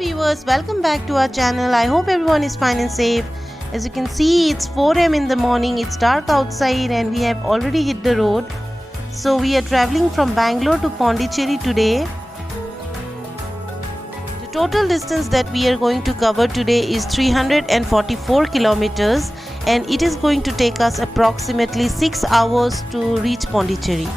Viewers, welcome back to our channel. I hope everyone is fine and safe. As you can see, it's 4 am in the morning, it's dark outside and we have already hit the road. So we are traveling from Bangalore to Pondicherry today. The total distance that we are going to cover today is 344 kilometers and it is going to take us approximately 6 hours to reach Pondicherry.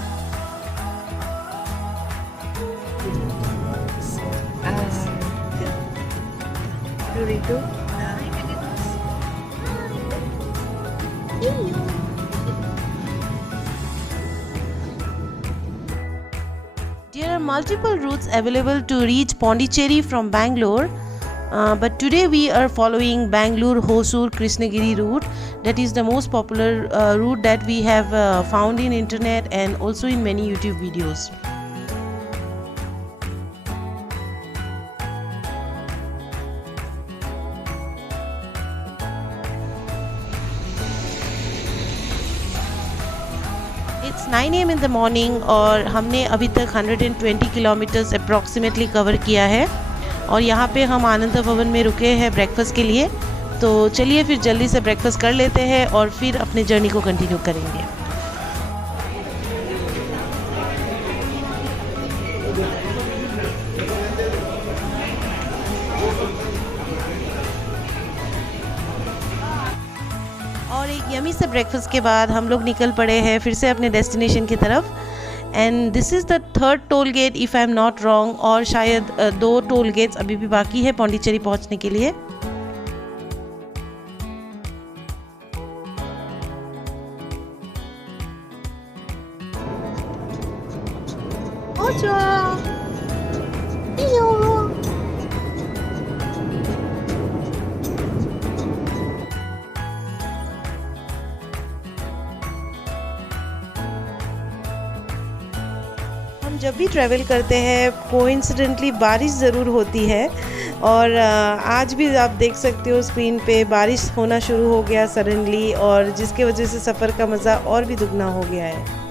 There are multiple routes available to reach Pondicherry from Bangalore, but today we are following Bangalore-Hosur Krishnagiri route. That is the most popular route that we have found in internet and also in many YouTube videos. It's 9 am in the morning और हमने अभी तक 120 kilometres approximately cover किया है और यहाँ पे हम आनंद भवन में रुके हैं ब्रेकफास्ट के लिए। तो चलिए फिर जल्दी से ब्रेकफास्ट कर लेते हैं और फिर अपने जर्नी को कंटिन्यू करेंगे। और एक यमी से ब्रेकफास्ट के बाद हम लोग निकल पड़े हैं फिर से अपने डेस्टिनेशन की तरफ। And this is the third toll get if I am not wrong, और शायद 2 टोल गेट्स अभी भी बाकी है पौंडीचेरी पहुंचने के लिए। जब भी ट्रैवल करते हैं कोइंसिडेंटली बारिश ज़रूर होती है और आज भी आप देख सकते हो स्क्रीन पे बारिश होना शुरू हो गया सडनली, और जिसके वजह से सफ़र का मज़ा और भी दुगना हो गया है।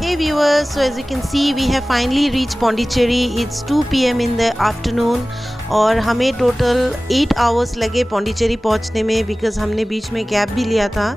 Hey viewers, so as you can see we have finally reached Pondicherry. It's 2 PM in the afternoon और हमें टोटल 8 आवर्स लगे पौंडीचेरी पहुंचने में, बिकॉज़ हमने बीच में कैब भी लिया था।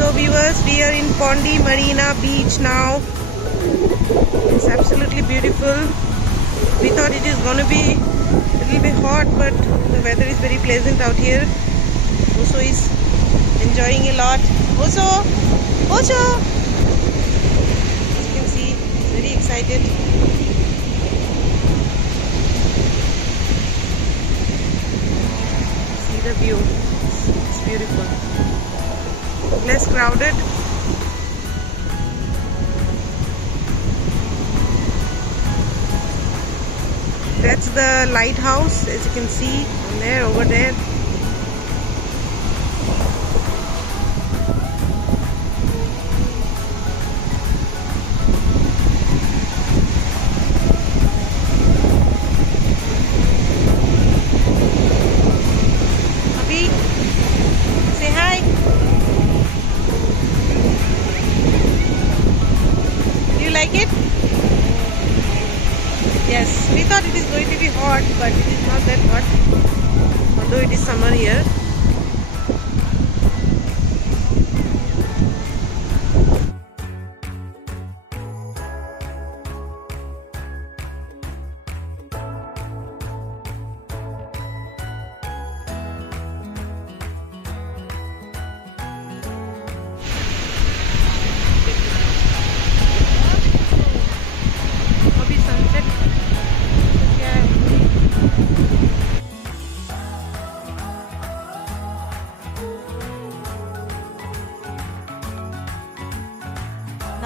So viewers, we are in Pondi Marina Beach now. It's absolutely beautiful. We thought it is gonna be a little bit hot, but the weather is very pleasant out here. Oso is enjoying a lot. Oso! Oso! As you can see, he's very excited. See the view. It's beautiful. Less crowded. That's the lighthouse, as you can see on there, over there. Abhi, say hi. Like it? Yes, we thought it is going to be hot, but it is not that hot, although it is summer here.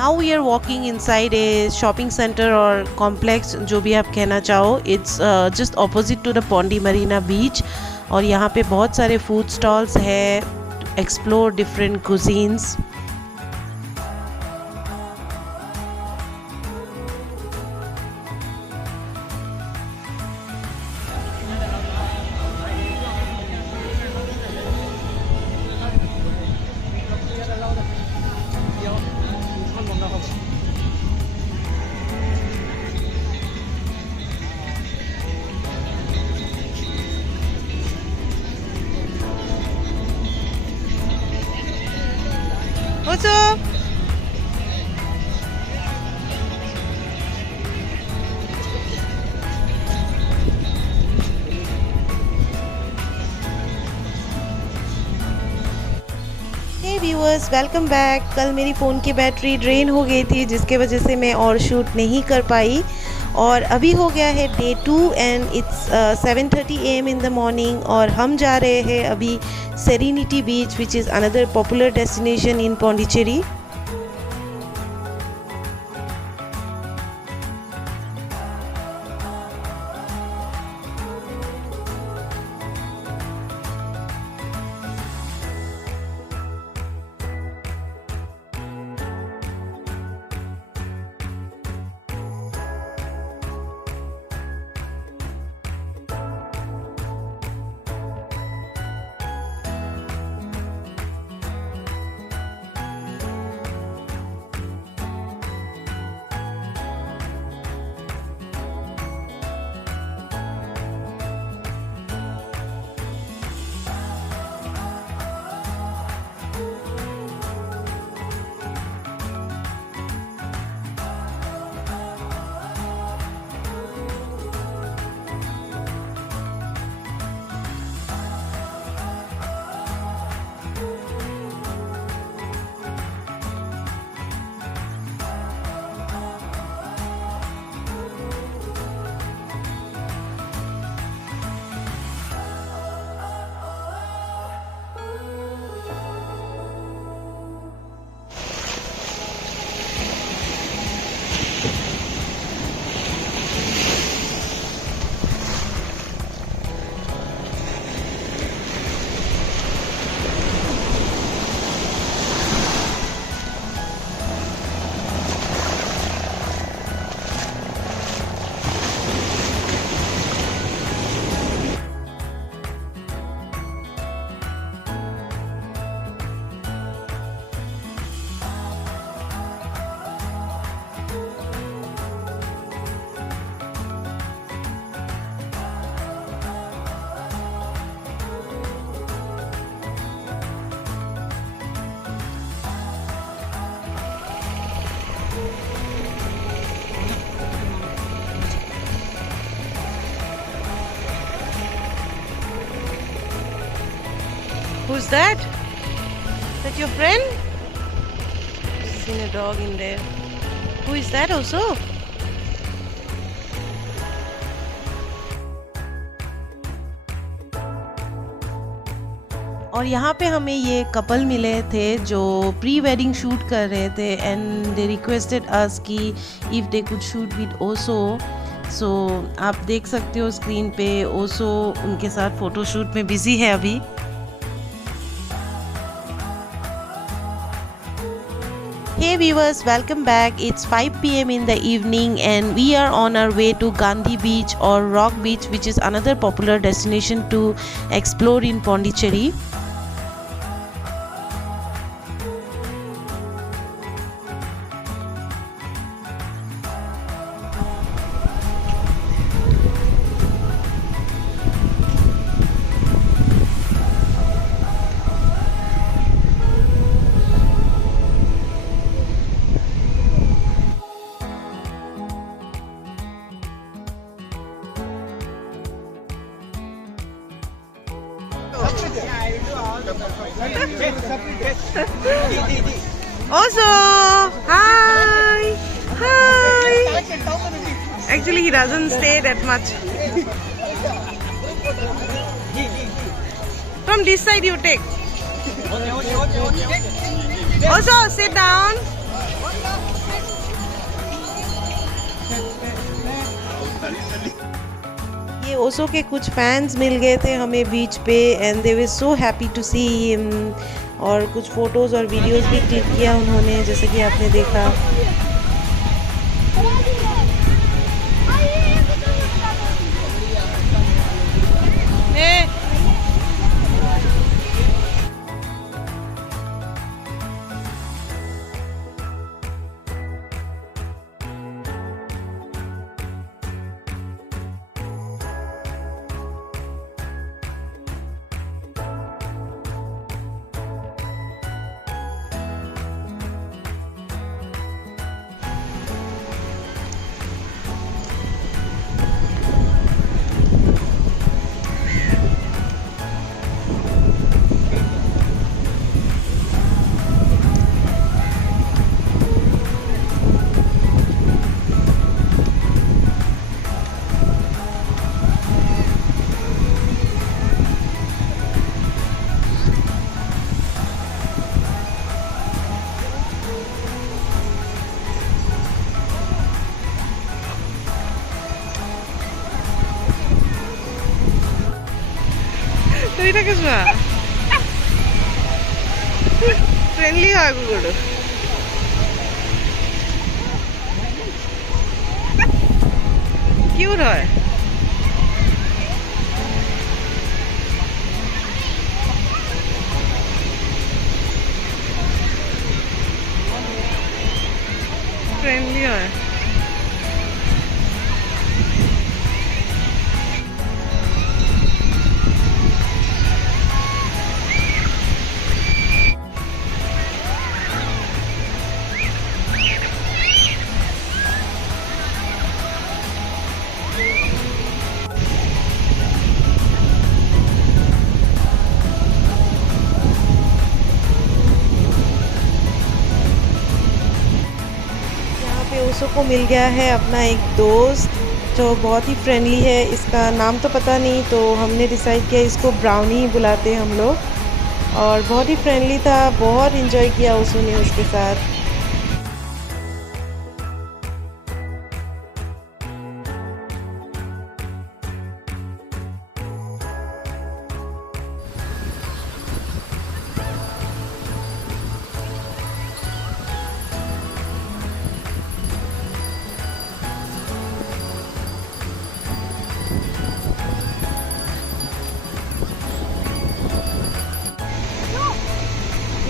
Now we are walking inside a shopping center or complex, जो भी आप कहना चाहो. It's just opposite to the Pondi Marina beach. और यहाँ पे बहुत सारे food stalls है. Explore different cuisines. What's up? Hey viewers, welcome back. कल मेरी फ़ोन की बैटरी ड्रेन हो गई थी जिसके वजह से मैं और शूट नहीं कर पाई. और अभी हो गया है डे 2 and it's 7:30 AM in the morning. और हम जा रहे हैं अभी सेरेनिटी बीच which is another popular destination in Pondicherry. Who's that? Is that your friend? I've seen a dog in there. Who is that also? और यहाँ पे हमें ये कपल मिले थे जो प्री वेडिंग शूट कर रहे थे एंड दे रिक्वेस्टेड अस कि if they could shoot with Osho. So आप देख सकते हो स्क्रीन पे ओसो उनके साथ फ़ोटोशूट में बिज़ी है अभी. Hey viewers, welcome back. It's 5 PM in the evening and we are on our way to Gandhi Beach or Rock Beach, which is another popular destination to explore in Pondicherry. Also, hi, hi. Actually, he doesn't stay that much. From this side, you take. Also, sit down. ये ओशो के कुछ फैंस मिल गए थे हमें beach पे and they were so happy to see him, और कुछ फोटोज़ और वीडियोस भी क्लिक किया उन्होंने, जैसे कि आपने देखा। ಫ್ರೆಂಡ್ಲಿ ಆಗುಗಳು क्यूट है। फ्रेंडली है। ओशो को मिल गया है अपना एक दोस्त जो बहुत ही फ्रेंडली है। इसका नाम तो पता नहीं, तो हमने डिसाइड किया इसको ब्राउनी ही बुलाते हैं हम लोग, और बहुत ही फ्रेंडली था, बहुत इन्जॉय किया ओशो ने उसके साथ।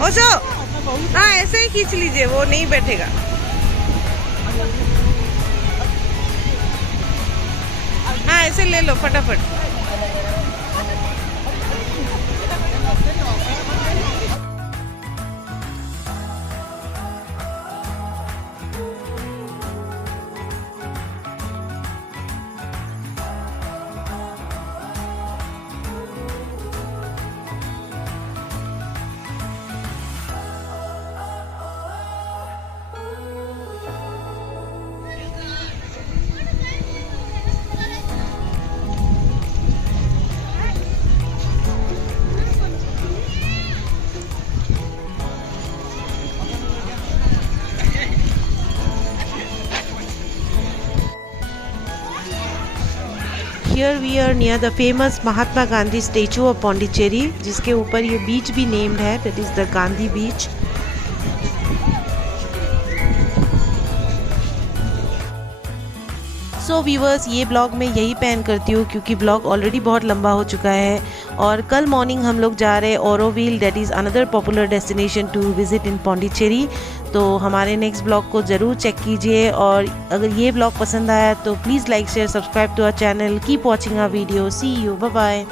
ओशो, हाँ ऐसे ही खींच लीजिए, वो नहीं बैठेगा। हाँ ऐसे ले लो फटाफट। Here we are near the famous Mahatma Gandhi statue of Pondicherry, जिसके ऊपर ये बीच भी नेम्ड है, that is the Gandhi Beach। सो व्यूवर्स, ये ब्लॉग मैं यही पे एंड करती हूँ क्योंकि ब्लॉग ऑलरेडी बहुत लंबा हो चुका है, और कल मॉर्निंग हम लोग जा रहे हैं Auroville, that is another popular destination to visit in Pondicherry. तो हमारे नेक्स्ट ब्लॉग को ज़रूर चेक कीजिए, और अगर ये ब्लॉग पसंद आया तो please like share subscribe to our channel. Keep watching our video. See you, bye bye.